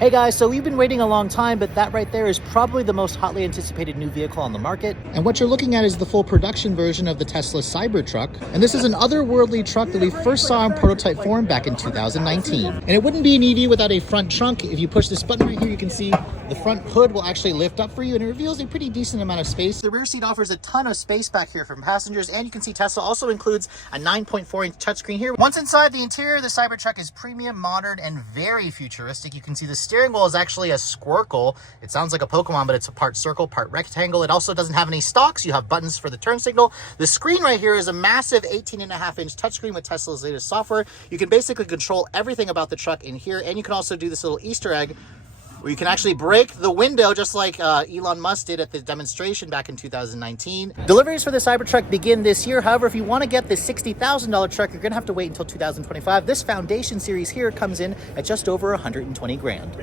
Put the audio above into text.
Hey guys, so we've been waiting a long time, but that right there is probably the most hotly anticipated new vehicle on the market. And what you're looking at is the full production version of the Tesla Cybertruck. And this is an otherworldly truck that we first saw in prototype form back in 2019. And it wouldn't be an EV without a front trunk. If you push this button right here, you can see the front hood will actually lift up for you, and it reveals a pretty decent amount of space. The rear seat offers a ton of space back here from passengers, and you can see Tesla also includes a 9.4-inch touchscreen here. Once inside the interior, the Cybertruck is premium, modern, and very futuristic. You can see the steering wheel is actually a squircle. It sounds like a Pokemon, but it's a part circle, part rectangle. It also doesn't have any stalks. You have buttons for the turn signal. The screen right here is a massive 18.5-inch touchscrreen with Tesla's latest software. You can basically control everything about the truck in here, and you can also do this little Easter egg where you can actually break the window just like Elon Musk did at the demonstration back in 2019. Deliveries for the Cybertruck begin this year. However, if you want to get this $60,000 truck, you're going to have to wait until 2025. This Foundation series here comes in at just over 120 grand.